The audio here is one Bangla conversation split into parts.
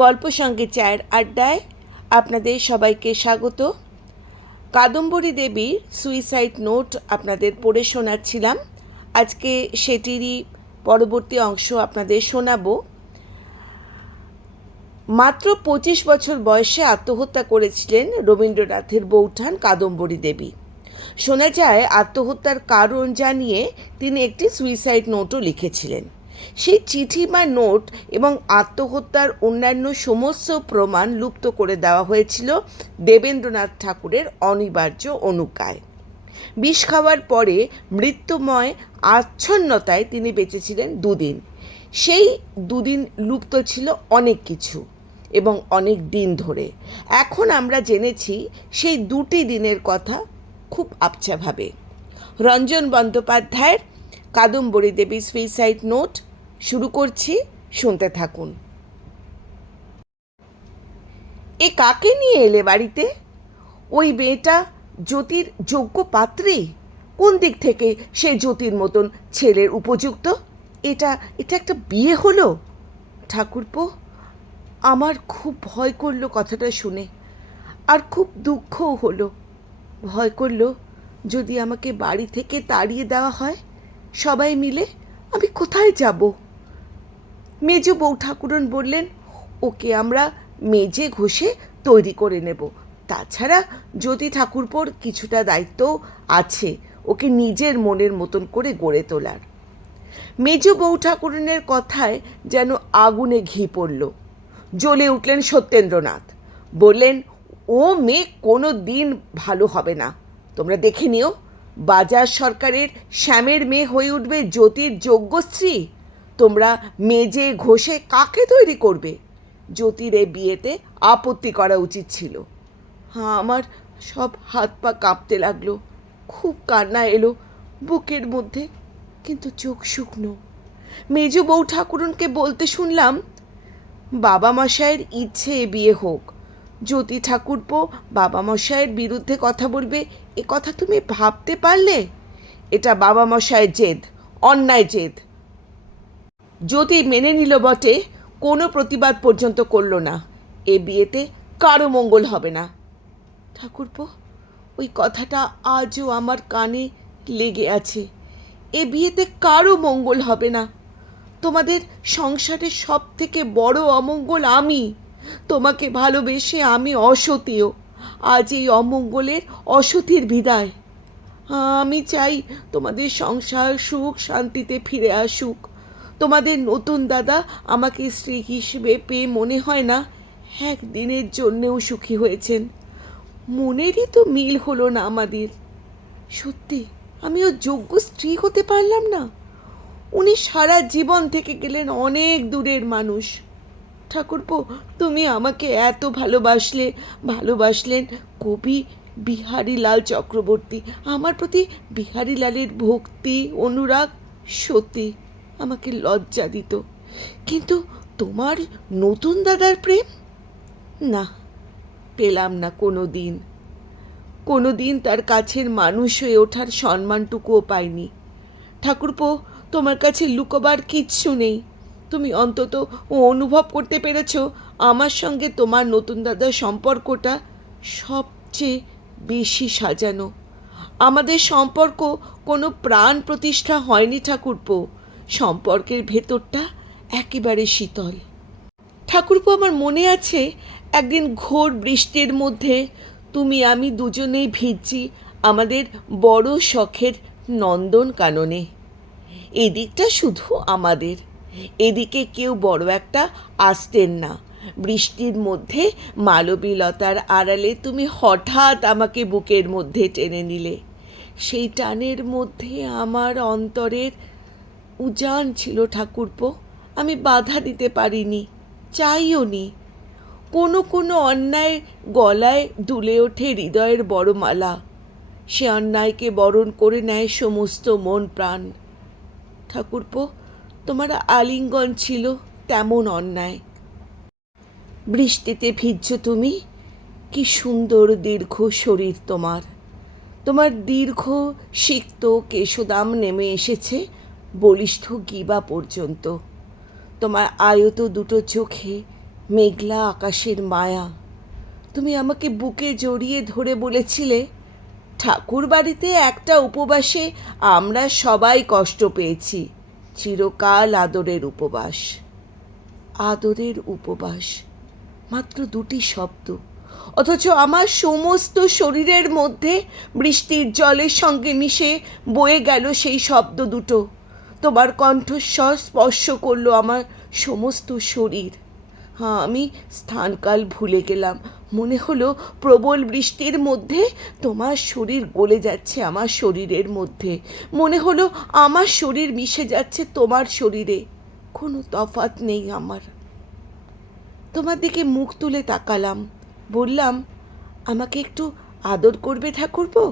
গল্প সঙ্গে চায়ের আড্ডায় আপনাদের সবাইকে স্বাগত। কাদম্বরী দেবীর সুইসাইড নোট আপনাদের পড়ে শোনাচ্ছিলাম। আজকে সেটিরই পরবর্তী অংশ আপনাদের শোনাবো। মাত্র 25 বছর বয়সে আত্মহত্যা করেছিলেন রবীন্দ্রনাথের বৌঠান কাদম্বরী দেবী। শোনা যায় আত্মহত্যার কারণ জানিয়ে তিনি একটি সুইসাইড নোটও লিখেছিলেন। সেই চিঠি বা নোট এবং আত্মহত্যার অন্যান্য সমস্ত প্রমাণ লুপ্ত করে দেওয়া হয়েছিল দেবেন্দ্রনাথ ঠাকুরের অনিবার্য অনুজ্ঞায়। বিষ খাওয়ার পরে মৃত্যুময় আচ্ছন্নতায় তিনি বেঁচেছিলেন দুদিন। সেই দুদিন লুপ্ত ছিল অনেক কিছু এবং অনেক দিন ধরে। এখন আমরা জেনেছি সেই দুটি দিনের কথা খুব আবছাভাবে। রঞ্জন বন্দ্যোপাধ্যায়ের কাদম্বরী দেবী সুইসাইড নোট শুরু করছি, শুনতে থাকুন। এ কাকে নিয়ে এলে বাড়িতে? ওই মেয়েটা জ্যোতির যোগ্য পাত্রী? কোন দিক থেকে সে জ্যোতির মতন ছেলের উপযুক্ত? এটা একটা বিয়ে হলো? ঠাকুরপো, আমার খুব ভয় করলো কথাটা শুনে, আর খুব দুঃখও হলো। ভয় করলো যদি আমাকে বাড়ি থেকে তাড়িয়ে দেওয়া হয় সবাই মিলে, আমি কোথায় যাব? মেজ বউ ঠাকুরন বললেন, ওকে আমরা মেজে ঘষে তৈরি করে নেব। তাছাড়া জ্যোতি ঠাকুরপোর কিছুটা দায়িত্ব আছে ওকে নিজের মনের মতন করে গড়ে তোলার। মেজ বউ ঠাকুরনের কথায় যেন আগুনে ঘি পড়ল। জ্বলে উঠলেন সত্যেন্দ্রনাথ। বললেন, ও মেয়ে কোনো দিন ভালো হবে না। তোমরা দেখে নিও, বাজার সরকারের শ্যামের মেয়ে হয়ে উঠবে জ্যোতির যোগ্য স্ত্রী। তোমরা মেজে ঘষে কাকে তৈরি করবে? জ্যোতির এই বিয়েতে আপত্তি করা উচিত ছিল। আমার সব হাত পা কাঁপতে লাগলো, খুব কান্না এলো বুকের মধ্যে, কিন্তু চোখ শুকনো। মেজ বউ ঠাকুরনকে বলতে শুনলাম, বাবা মশাইয়ের ইচ্ছে এ বিয়ে হোক। জ্যোতি ঠাকুরপো বাবা মশাইয়ের বিরুদ্ধে কথা বলবে, এ কথা তুমি ভাবতে পারলে? এটা বাবা মশাইয়ের জেদ, অন্যায় জেদ। জ্যোতি মেনে নিল বটে, কোনো প্রতিবাদ পর্যন্ত করল না। এ বিয়েতে কারো মঙ্গল হবে না। ঠাকুরপো, ওই কথাটা আজও আমার কানে লেগে আছে। এ বিয়েতে কারো মঙ্গল হবে না। তোমাদের সংসারের সব থেকে বড় অমঙ্গল আমি। তোমাকে ভালোবেসে আমি অসতীও। আজ এই অমঙ্গলের অসতীর বিদায়। আমি চাই তোমাদের সংসার সুখ শান্তিতে ফিরে আসুক। তোমাদের নতুন দাদা আমাকে স্ত্রী হিসেবে পেয়ে মনে হয় না একদিনের জন্যেও সুখী হয়েছেন। মনেরই তো মিল হলো না আমাদের। সত্যি আমিও যোগ্য স্ত্রী হতে পারলাম না। উনি সারা জীবন থেকে গেলেন অনেক দূরের মানুষ। ঠাকুরপো, তুমি আমাকে এত ভালোবাসলেন কবি বিহারীলাল চক্রবর্তী। আমার প্রতি বিহারীলালের ভক্তি অনুরাগ সত্যি আমাকে লজ্জা দিত। কিন্তু তোমার নতুন দাদার প্রেম না, পেলাম না কোনো দিন তার কাছের মানুষ হয়ে ওঠার সম্মানটুকুও পাইনি। ঠাকুরপো, তোমার কাছে লুকোবার কিচ্ছু নেই। তুমি অন্তত অনুভব করতে পেরেছ আমার সঙ্গে তোমার নতুন দাদার সম্পর্কটা সবচেয়ে বেশি সাজানো। আমাদের সম্পর্ক কোনো প্রাণ প্রতিষ্ঠা হয়নি ঠাকুরপো। সম্পর্কের ভেতরটা একেবারে শীতল। ঠাকুরপো, আমার মনে আছে একদিন ঘোর বৃষ্টির মধ্যে তুমি আমি দুজনেই ভিজছি আমাদের বড় শখের নন্দন কাননে। এদিকটা শুধু আমাদের, এদিকে কেউ বড় একটা আসতেন না। বৃষ্টির মধ্যে মালবীলতার আড়ালে তুমি হঠাৎ আমাকে বুকের মধ্যে টেনে নিলে। সেই টানের মধ্যে আমার অন্তরের উজান ছিল ঠাকুরপো। আমি বাধা দিতে পারিনি, চাইও নি। কোনো অন্যায় গলায় দুলে ওঠে হৃদয়ের বড় মালা। সে অন্যায়কে বরণ করে নেয় সমস্ত মন প্রাণ। ঠাকুরপো, তোমার আলিঙ্গন ছিল তেমন অন্যায়। বৃষ্টিতে ভিজছ তুমি, কি সুন্দর দীর্ঘ শরীর তোমার দীর্ঘ সিক্ত কেশদাম নেমে এসেছে বলিষ্ঠ গিবা পর্যন্ত। তোমার আয়ত দুটো চোখে মেঘলা আকাশের মায়া। তুমি আমাকে বুকে জড়িয়ে ধরে বলেছিলে, ঠাকুর বাড়িতে একটা উপবাসে আমরা সবাই কষ্ট পেয়েছি, চিরকাল আদরের উপবাস। আদরের উপবাস, মাত্র দুটি শব্দ, অথচ আমার সমস্ত শরীরের মধ্যে বৃষ্টির জলের সঙ্গে মিশে বয়ে গেল সেই শব্দ দুটো। তোমার কণ্ঠস্বর স্পর্শ করলো আমার সমস্ত শরীর। হ্যাঁ, আমি স্থানকাল ভুলে গেলাম। মনে হলো প্রবল বৃষ্টির মধ্যে তোমার শরীর গলে যাচ্ছে আমার শরীরের মধ্যে। মনে হলো আমার শরীর মিশে যাচ্ছে তোমার শরীরে। কোনো তফাৎ নেই আমার। তোমার দিকে মুখ তুলে তাকালাম, বললাম, আমাকে একটু আদর করবে ঠাকুরপো?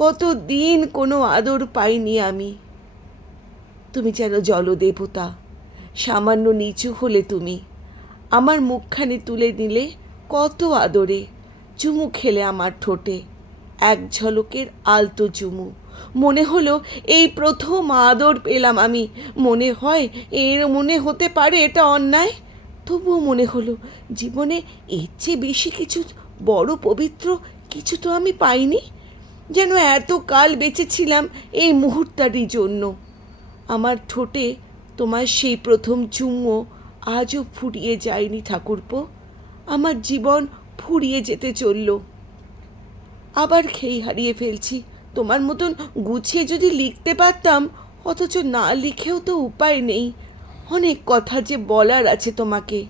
কতদিন কোনো আদর পাইনি আমি। তুমি যেন জলদেবতা। সামান্য নিচু হলে তুমি, আমার মুখখানি তুলে নিলে কত আদরে, চুমু খেলে আমার ঠোঁটে, এক ঝলকের আলতো চুমু। মনে হলো এই প্রথম আদর পেলাম আমি। মনে হতে পারে এটা অন্যায়, তবুও মনে হলো জীবনে এর চেয়ে বেশি কিছু বড় পবিত্র কিছু তো আমি পাইনি। যেন এত কাল বেঁচেছিলাম এই মুহূর্তটারই জন্য। আমার ঠোঁটে তোমার সেই প্রথম চুমু আজও ফুরিয়ে যায়নি ঠাকুরপো। আমার জীবন ফুরিয়ে যেতে চলল। আবার খেই হারিয়ে ফেলছি। তোমার মতন গুছিয়ে যদি লিখতে পারতাম, অথচ না লিখেও তো উপায় নেই। অনেক কথা যে বলার আছে তোমাকে।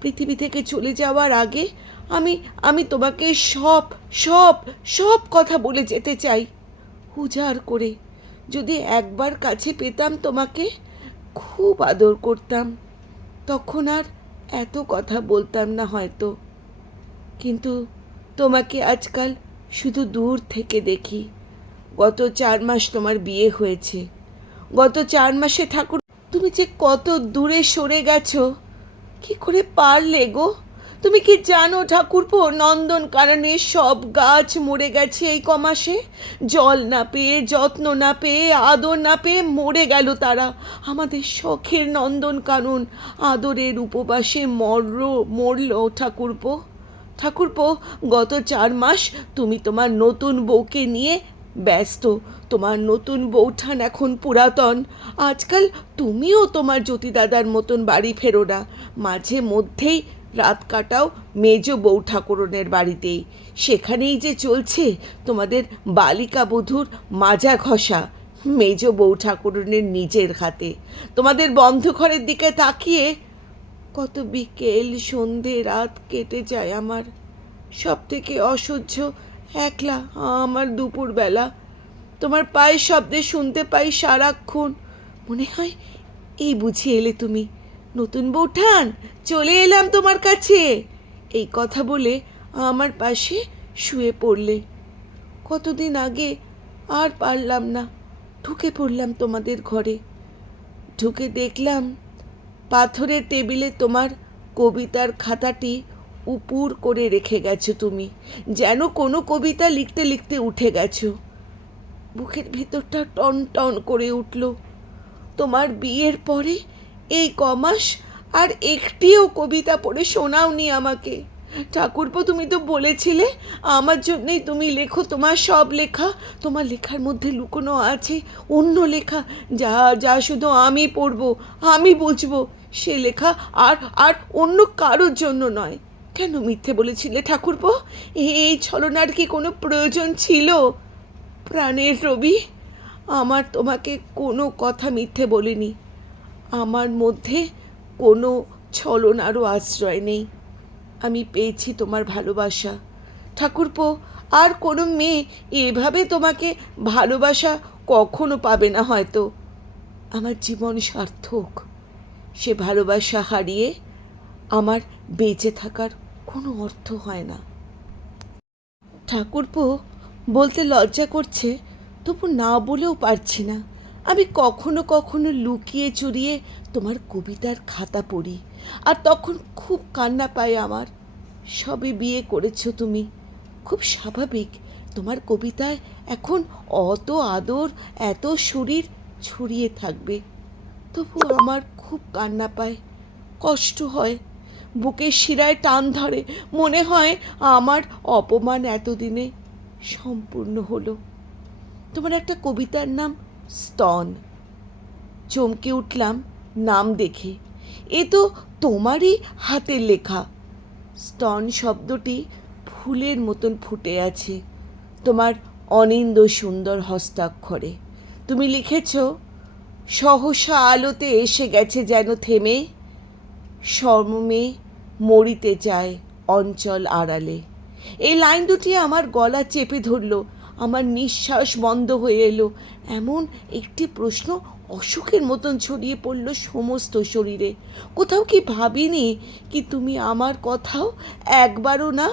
পৃথিবী থেকে চলে যাওয়ার আগে আমি তোমাকে সব সব সব কথা বলে যেতে চাই, উজাড় করে। যদি একবার কাছে পেতাম তোমাকে, খুব আদর করতাম, তখন আর এত কথা বলতাম না হয়তো। কিন্তু তোমাকে আজকাল শুধু দূর থেকে দেখি। গত 4 মাস তোমার বিয়ে হয়েছে। গত 4 মাসে ঠাকুর তুমি যে কত দূরে সরে গেছো, কি করে পারলে গো? তুমি কি জানো ঠাকুরপো, নন্দনকাননে সব গাছ মরে গেছে এই কমাসে। জল না পেয়ে, যত্ন না পেয়ে, আদর না পেয়ে মরে গেল তারা। আমাদের শখের নন্দনকানন আদরের উপবাসে মরল ঠাকুরপো। গত 4 মাস তুমি তোমার নতুন বউকে নিয়ে ব্যস্ত। তোমার নতুন বউঠান এখন পুরাতন। আজকাল তুমিও তোমার জ্যোতিদাদার মতন বাড়ি ফেরো না। মাঝে মধ্যেই রাত কাটাও মেজ বউ ঠাকুরনের বাড়িতেই। সেখানেই যে চলছে তোমাদের বালিকা বধূর মাজা ঘষা, মেজ বউ ঠাকুরনের নিজের হাতে। তোমাদের বন্ধ ঘরের দিকে তাকিয়ে কত বিকেল, সন্ধে, রাত কেটে যায় আমার। সব থেকে অসহ্য একলা আমার দুপুরবেলা। তোমার পায়ের শব্দে শুনতে পাই সারাক্ষণ। মনে হয় এই বুঝি এলে তুমি, নতুন বউঠান, চলে এলাম তোমার কাছে। এই কথা বলে আমার পাশে শুয়ে পড়লে। কতদিন আগে আর পারলাম না, ঢুকে পড়লাম তোমাদের ঘরে। ঢুকে দেখলাম পাথরের টেবিলে তোমার কবিতার খাতাটি উপুর করে রেখে গেছো তুমি, যেন কোনো কবিতা লিখতে লিখতে উঠে গেছো। বুকের ভেতরটা টন টন করে উঠল। তোমার বিয়ের পরে এই কমাস আর একটিও কবিতা পড়ে শোনাওনি আমাকে। ঠাকুরপো, তুমি তো বলেছিলে আমার জন্যেই তুমি লেখো তোমার সব লেখা। তোমার লেখার মধ্যে লুকোনো আছে অন্য লেখা, যা যা শুধু আমি পড়বো, আমি বুঝবো। সে লেখা আর আর অন্য কারোর জন্য নয়। কেন মিথ্যে বলেছিলে ঠাকুরপো? এই ছলনার কি কোনো প্রয়োজন ছিল? প্রাণের রবি, আমার তোমাকে কোনো কথা মিথ্যে বলিনি। আমার মধ্যে কোনো ছলনারও আশ্রয় নেই। আমি পেয়েছি তোমার ভালোবাসা ঠাকুরপো। আর কোনো মেয়ে এভাবে তোমাকে ভালোবাসা কখনো পাবে না হয়তো। আমার জীবন সার্থক। সে ভালোবাসা হারিয়ে আমার বেঁচে থাকার কোনো অর্থ হয় না। ঠাকুরপো, বলতে লজ্জা করছে, তবু না বলেও পারছি না। আমি কখনো কখনো লুকিয়ে চুরিয়ে তোমার কবিতার খাতা পড়ি, আর তখন খুব কান্না পায় আমার। সবে বিয়ে করেছো তুমি, খুব স্বাভাবিক তোমার কবিতায় এখন অত আদর, এত শরীর ছড়িয়ে থাকবে। তবু আমার খুব কান্না পায়। কষ্ট হয়, বুকের শিরায় টান ধরে, মনে হয় আমার অপমান এতদিনে সম্পূর্ণ হলো। তোমার একটা কবিতার নাম স্তন। চমকে উঠলাম নাম দেখে, এ তো তোমারই হাতের লেখা। স্তন শব্দটি ফুলের মতন ফুটে আছে তোমার অনিন্দ সুন্দর হস্তাক্ষরে। তুমি লিখেছ, সহসা আলোতে এসে গেছে যেন থেমে, সমমে মরিতে চায় অঞ্চল আড়ালে। এই লাইন দুটি আমার গলা চেপে ধরল, আমার নিঃশ্বাস বন্ধ হয়ে এলো। এমন একটি প্রশ্ন অসুখের মতন ছড়িয়ে পড়ল সমস্ত শরীরে। কোথাও কি ভাবিনি কি তুমি আমার কথাও একবারও না।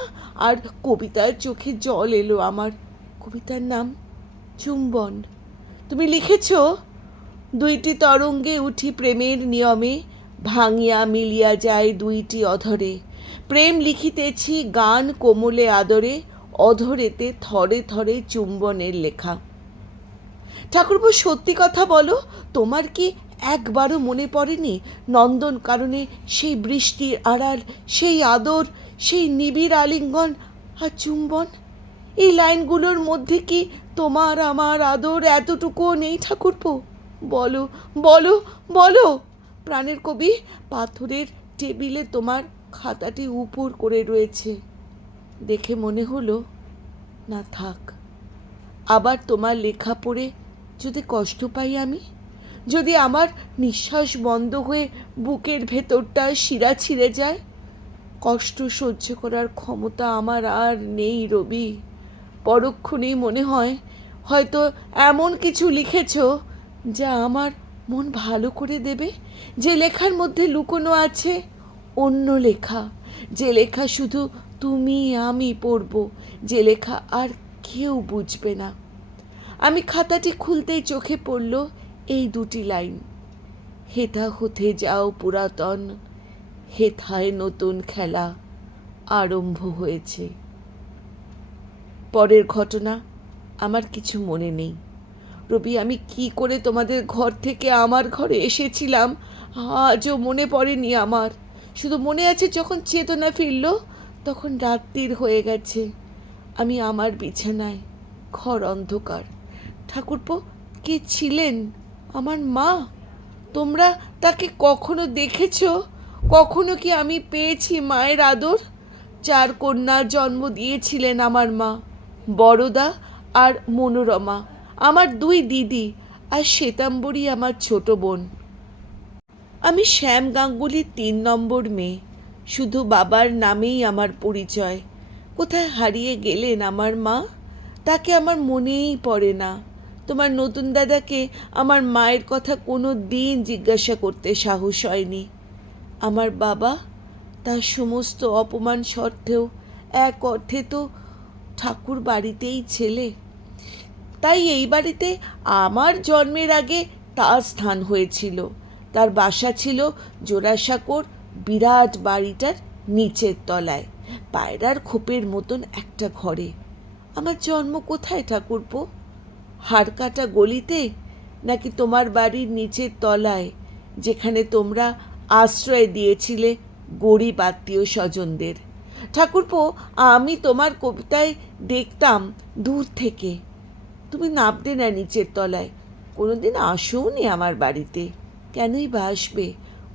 আর কবিতার চোখে জল এলো আমার। কবিতার নাম চুম্বন। তুমি লিখেছ, দুইটি তরঙ্গে উঠি প্রেমের নিয়মে, ভাঙিয়া মিলিয়া যায় দুইটি অধরে। প্রেম লিখিতেছি গান কোমলে আদরে, অধরেতে থরে থরে চুম্বনের লেখা। ঠাকুরপো, সত্যি কথা বলো, তোমার কি একবারও মনে পড়েনি নন্দন কাননে সেই বৃষ্টির আড়াল, সেই আদর, সেই নিবিড় আলিঙ্গন আর চুম্বন? এই লাইনগুলোর মধ্যে কি তোমার আমার আদর এতটুকুও নেই ঠাকুরপো? বলো বলো বলো। প্রাণের কবি, পাথরের টেবিলে তোমার খাতাটি উপর করে রয়েছে। দেখে মনে হলো না, থাক। আবার তোমার লেখা পড়ে যদি কষ্ট পাই আমি, যদি আমার নিঃশ্বাস বন্ধ হয়ে বুকের ভেতরটা শিরা ছিঁড়ে যায়, কষ্ট সহ্য করার ক্ষমতা আমার আর নেই রবি। পরক্ষণেই মনে হয় হয়তো এমন কিছু লিখেছ যা আমার মন ভালো করে দেবে, যে লেখার মধ্যে লুকোনো আছে অন্য লেখা, যে লেখা শুধু তুমি আমি পড়ব, যে লেখা আর কেউ বুঝবে না। আমি খাতাটি খুলতেই চোখে পড়ল এই দুটি লাইন, হেথা হতে যাও পুরাতন, হেথায় নতুন খেলা আরম্ভ হয়েছে। পরের ঘটনা আমার কিছু মনে নেই রবি। আমি কি করে তোমাদের ঘর থেকে আমার ঘরে এসেছিলাম আজও মনে পড়েনি আমার। শুধু মনে আছে যখন চেতনা ফিরল তখন রাত্রির হয়ে গেছে। আমি আমার বিছানায়, ঘর অন্ধকার। ঠাকুরপো, কে ছিলেন? আমার মা। তোমরা তাকে কখনো দেখেছ? কখনো কি আমি পেয়েছি মায়ের আদর? 4 কন্যার জন্ম দিয়েছিলেন আমার মা, বড়দা আর মনোরমা আমার 2 দিদি, আর শ্বেতাম্বরী আমার ছোট বোন। আমি শ্যাম গাঙ্গুলির 3 নম্বর মেয়ে। শুধু বাবার নামেই আমার পরিচয়। কোথায় হারিয়ে গেলেন আমার মা, তাকে আমার মনেই পড়ে না। তোমার নতুন দাদাকে আমার মায়ের কথা কোনো দিন জিজ্ঞাসা করতে সাহস হয়নি। আমার বাবা, তার সমস্ত অপমান সত্ত্বেও এক অর্থে তো ঠাকুর বাড়িতেই ছেলে। তাই এই বাড়িতে আমার জন্মের আগে তার স্থান হয়েছিল। তার বাসা ছিল জোড়াসাঁকোর বিরাট বাড়িটার নিচের তলায়, পায়রার খোপের মতন একটা ঘরে। আমার জন্ম কোথায় ঠাকুরপো? হাড়কাটা গলিতে, নাকি তোমার বাড়ির নিচের তলায়, যেখানে তোমরা আশ্রয় দিয়েছিলে গরিব আত্মীয় স্বজনদের? ঠাকুরপো, আমি তোমার কবিতায় দেখতাম দূর থেকে তুমি নামতে না নিচের তলায়। কোনোদিন আসোওনি আমার বাড়িতে, কেনই বা আসবে?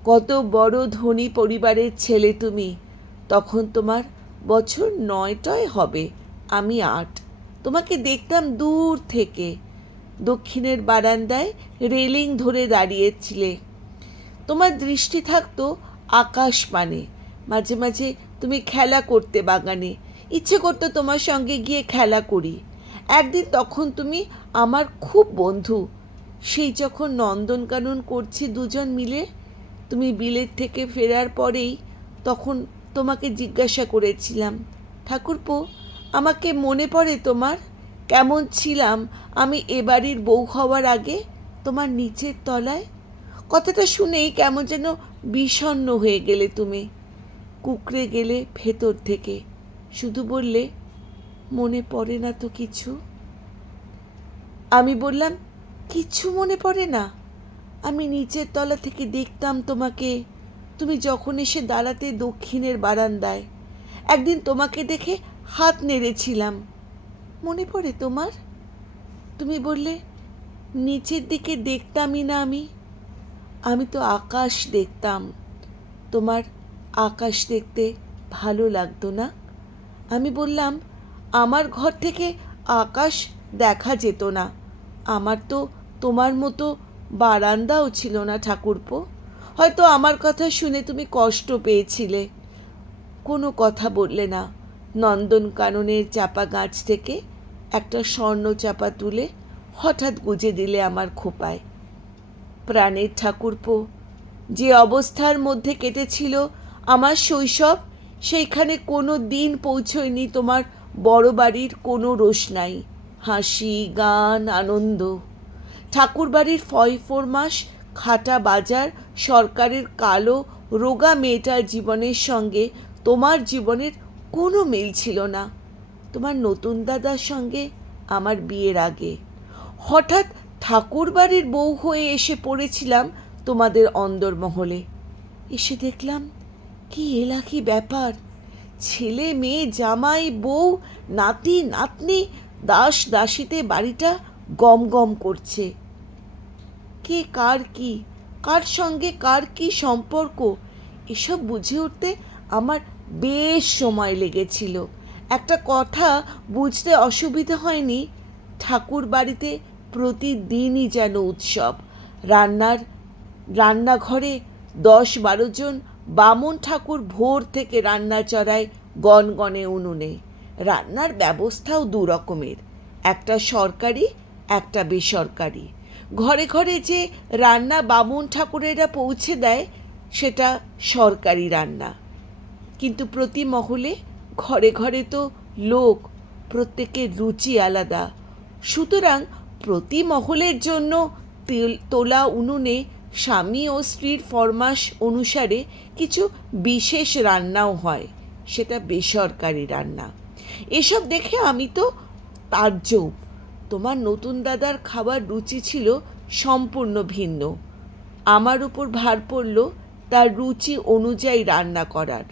কত বড় ধনী পরিবারের ছেলে তুমি। তখন তোমার বছর 9 হবে, আমি 8। তোমাকে দেখতাম দূর থেকে, দক্ষিণের বারান্দায় রেলিং ধরে দাঁড়িয়েছিলে। তোমার দৃষ্টি থাকতো আকাশ পানে। মাঝে মাঝে তুমি খেলা করতে বাগানে, ইচ্ছে করতো তোমার সঙ্গে গিয়ে খেলা করি। একদিন তখন তুমি আমার খুব বন্ধু। সেই যখন নন্দনকানন করছি দুজন মিলে, তুমি বিলেত থেকে ফেরার পরেই তখন তোমাকে জিজ্ঞাসা করেছিলাম, ঠাকুরপো, আমাকে মনে পড়ে তোমার? কেমন ছিলাম আমি এ বাড়ির বউ হওয়ার আগে তোমার নিচের তলায়? কথাটা শুনেই কেমন যেন বিষণ্ণ হয়ে গেলে তুমি, কুঁকড়ে গেলে ভেতর থেকে। শুধু বললে, মনে পড়ে না তো কিছু? আমি বললাম, কিছু মনে পড়ে না? আমি নিচের তলা থেকে দেখতাম তোমাকে, তুমি যখন এসে দাঁড়াতে দক্ষিণের বারান্দায়, একদিন তোমাকে দেখে হাত নেড়েছিলাম, মনে পড়ে তোমার? তুমি বললে, নিচের দিকে দেখতামই না আমি তো আকাশ দেখতাম। তোমার আকাশ দেখতে ভালো লাগতো না? আমি বললাম, আমার ঘর থেকে আকাশ দেখা যেত না। আমার তো তোমার মতো বারান্দাও ছিল না ঠাকুরপো। হয়তো আমার কথা শুনে তুমি কষ্ট পেয়েছিলে। কোনো কথা বললে না। নন্দনকাননের চাপা গাছ থেকে একটা স্বর্ণ চাপা তুলে হঠাৎ গুজে দিলে আমার খোপায়। প্রাণের ঠাকুরপো, যে অবস্থার মধ্যে কেটেছিল আমার শৈশব, সেইখানে কোনো দিন পৌঁছয়নি তোমার বড় বাড়ির কোনো রোশনাই, হাসি, গান, আনন্দ। ঠাকুরবাড়ির ফরমাস খাটা বাজার, সরকারের কালো রোগা মেয়েটার জীবনের সঙ্গে তোমার জীবনের কোনো মিল ছিল না। তোমার নতুন দাদার সঙ্গে আমার বিয়ের আগে হঠাৎ ঠাকুরবাড়ির বউ হয়ে এসে পড়েছিলাম তোমাদের অন্দরমহলে। এসে দেখলাম কি এলাকি ব্যাপার! ছেলে মেয়ে, জামাই, বউ, নাতি নাতনি, দাস দাসীতে বাড়িটা গম গম করছে। কে কার কি, কার সঙ্গে কার কি সম্পর্ক, এসব বুঝে উঠতে আমার বেশ সময় লেগেছিল। একটা কথা বুঝতে অসুবিধা হয়নি, ঠাকুর বাড়িতে প্রতিদিনই যেন উৎসব। রান্নাঘরে 10-12 জন বামুন ঠাকুর ভোর থেকে রান্না চড়ায় গনগনে উনুনে। রান্নার ব্যবস্থাও দু রকমের, একটা সরকারি, একটা বেসরকারি। ঘরে ঘরে যে রান্না বামুন ঠাকুরেরা পৌঁছে দেয় সেটা সরকারি রান্না, কিন্তু প্রতি মহলে ঘরে ঘরে তো লোক, প্রত্যেকের রুচি আলাদা। সুতরাং প্রতি মহলের জন্য তোলা উনুনে স্বামী ও স্ত্রীর ফরমাস অনুসারে কিছু বিশেষ রান্নাও হয়, সেটা বেসরকারি রান্না। এসব দেখে আমি তো তাজ্জব। তোমার নতুন দাদার খাবার রুচি ছিল সম্পূর্ণ ভিন্ন। আমার উপর ভার পড়ল তার রুচি অনুযায়ী রান্না করার।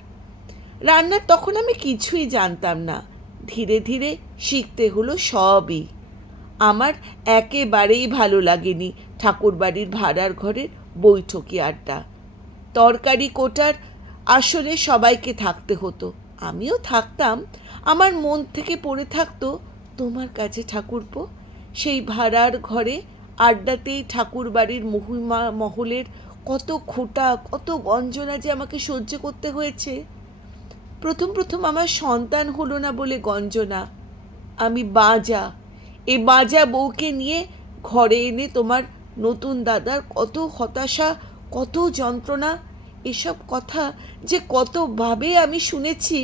রান্নার তখন আমি কিছুই জানতাম না, ধীরে ধীরে শিখতে হলো সবই। আমার একেবারেই ভালো লাগেনি ঠাকুরবাড়ির ভাড়ার ঘরের বৈঠকি আড্ডা। তরকারি কোটার আসলে সবাইকে থাকতে হতো, আমিও থাকতাম। আমার মন থেকে পড়ে থাকতো তোমার কাছে ঠাকুরপো। সেই ভাড়ার ঘরে আড্ডাতেই ঠাকুরবাড়ির মহিমা মহলের কত খোঁটা, কত গঞ্জনা যে আমাকে সহ্য করতে হয়েছে। প্রথম প্রথম আমার সন্তান হলো না বলে গঞ্জনা। আমি বাঁজা, এই বাঁজা বউকে নিয়ে ঘরে এনে তোমার নতুন দাদার কত হতাশা, কত যন্ত্রণা, এসব কথা যে কতভাবে আমি শুনেছি।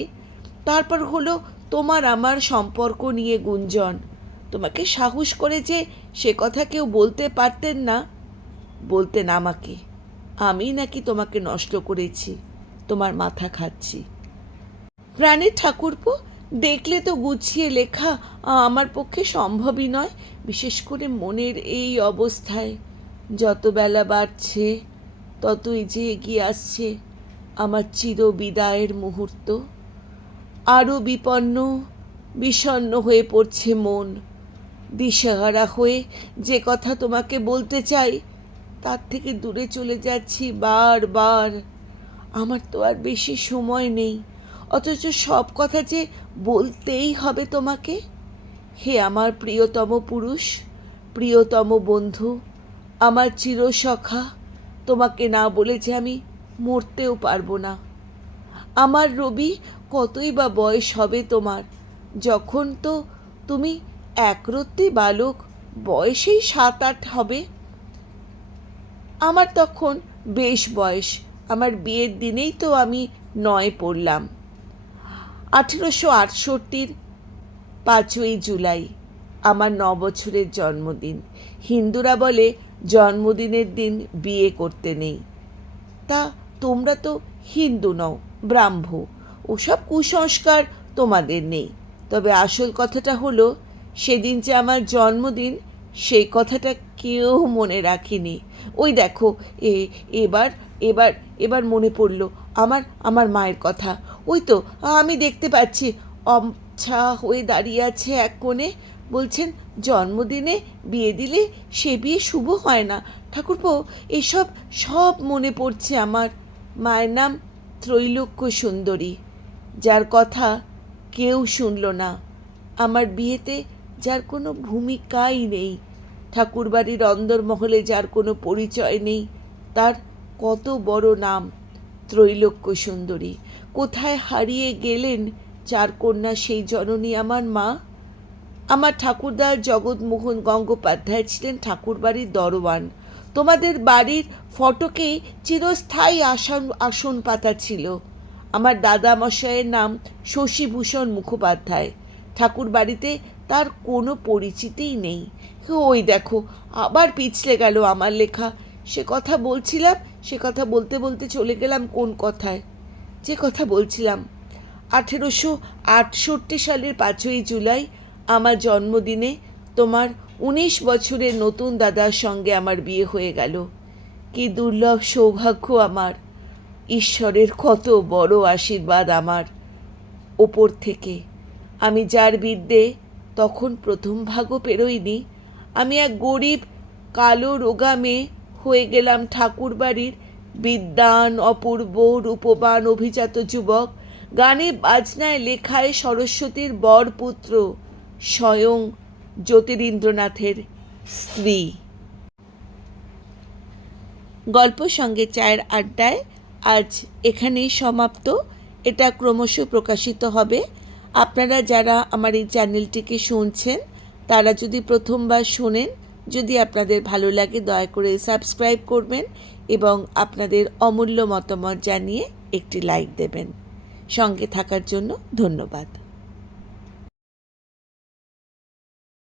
তারপর হলো তোমার আমার সম্পর্ক নিয়ে গুঞ্জন। তোমাকে সাহস করে যে সে কথা কেউ বলতে পারতেন না, বলতেন আমাকে, আমি নাকি তোমাকে নষ্ট করেছি, তোমার মাথা খাচ্ছি। প্রাণের ঠাকুরপো, দেখলে তো গুছিয়ে লেখা আমার পক্ষে সম্ভবই নয়, বিশেষ করে মনের এই অবস্থায়। যত বেলা বাড়ছে ততই যে এগিয়ে আসছে আমার চিরবিদায়ের মুহূর্ত। আরও বিপন্ন, বিষণ্ণ হয়ে পড়ছে মন। দিশেহারা হয়ে যে কথা তোমাকে বলতে চাই তার থেকে দূরে চলে যাচ্ছি বারবার। আমার তো আর বেশি সময় নেই, অথচ সব কথা যে বলতেই হবে তোমাকে। হে আমার প্রিয়তম পুরুষ, প্রিয়তম বন্ধু, আমার চিরসখা, তোমাকে না বলে যে আমি মরতেও পারবো না। আমার রবি, কতই বা বয়স হবে তোমার, যখন তো তুমি একরত্তি বালক, বয়সেই 7-8 হবে। আমার তখন বেশ বয়স, আমার বিয়ের দিনেই তো আমি 9 পড়লাম। 1868 5ই জুলাই আমার 9 বছরের জন্মদিন। হিন্দুরা বলে জন্মদিনের দিন বিয়ে করতে নেই। তা তোমরা তো হিন্দু নও, ব্রাহ্ম, ওসব কুসংস্কার তোমাদের নেই। তবে আসল কথাটা হলো, সেদিন যে আমার জন্মদিন সেই কথাটা কেউ মনে রাখিনি। ওই দেখো, এবার এবার এবার মনে পড়ল আমার আমার মায়ের কথা। ওই তো আমি দেখতে পাচ্ছি অমছা হয়ে দাঁড়িয়ে আছে এক কোণে, বলছেন জন্মদিনে বিয়ে দিলে সে বিয়ে শুভ হয় না। ঠাকুরপো, এসব সব মনে পড়ছে আমার। মায়ের নাম ত্রৈলোক্য সুন্দরী, যার কথা কেউ শুনল না। আমার বিয়েতে যার কোনো ভূমিকাই নেই, ঠাকুরবাড়ির অন্দরমহলে যার কোনো পরিচয় নেই, তার কত বড় নাম ত্রৈলোক্য সুন্দরী। কোথায় হারিয়ে গেলেন চার কন্যা সেই জননী আমার মা? আমার ঠাকুরদা জগৎমোহন গঙ্গোপাধ্যায় ছিলেন ঠাকুরবাড়ির দরওয়ান। তোমাদের বাড়ির ফটকেই চিরস্থায়ী আসন পাতা ছিল। আমার দাদামশাইয়ের নাম শশীভূষণ মুখোপাধ্যায়। ঠাকুর বাড়িতে তার কোনো পরিচিতিই নেই। ওই দেখো, আবার পিছলে গেল আমার লেখা। সে কথা বলছিলাম, সে কথা বলতে বলতে চলে গেলাম কোন কথায়, যে কথা বলছিলাম। 1868 সালের 5ই জুলাই আমার জন্মদিনে তোমার 19 বছরের নতুন দাদার সঙ্গে আমার বিয়ে হয়ে গেল। কি দুর্লভ সৌভাগ্য আমার! ঈশ্বরের কত বড় আশীর্বাদ আমার ওপর থেকে। আমি যার বিদ্যে তখন প্রথম ভাগও পেরোইনি। আমি এক গরিব কালো রোগা মেয়ে হয়ে গেলাম ঠাকুরবাড়ির বিদ্বান, অপূর্ব রূপবান অভিজাত যুবক, গানে বাজনায় লেখায় সরস্বতীর বরপুত্র, স্বয়ং জ্যোতিরিন্দ্রনাথের স্ত্রী। গল্প সঙ্গে চায়ের আড্ডায় আজ এখানেই সমাপ্ত। এটা ক্রমশ প্রকাশিত হবে। আপনারা যারা আমার এই চ্যানেলটিকে শুনছেন, তারা যদি প্রথমবার শোনেন, যদি আপনাদের ভালো লাগে, দয়া করে সাবস্ক্রাইব করবেন এবং আপনাদের অমূল্য মতামত জানিয়ে একটি লাইক দেবেন। সঙ্গে থাকার জন্য ধন্যবাদ।